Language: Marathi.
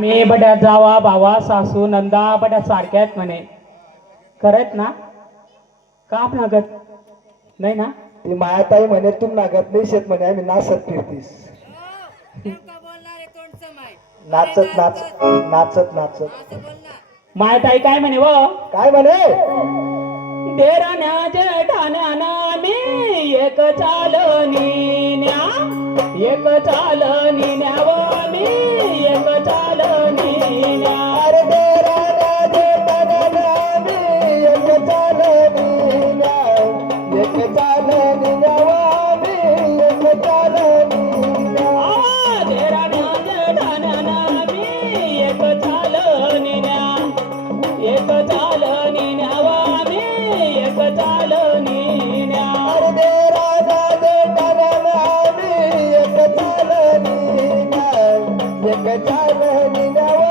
मी बड्या जावा भावा सासू नंदा बड्या सारख्या आहेत म्हणे. खरंच ना? का नागत नाही ना? ती मायाताई म्हणे तू नागत नाही शेत म्हणे आम्ही नाचत फिरतीस. नाचत नाच नाचत नाचत. असं बोल ना माय ताई काय म्हणे व? काय म्हणे? देराण्या जेठाण्या मी एक चालनी न्या एक चालनी न्याव मी. Get down, get down.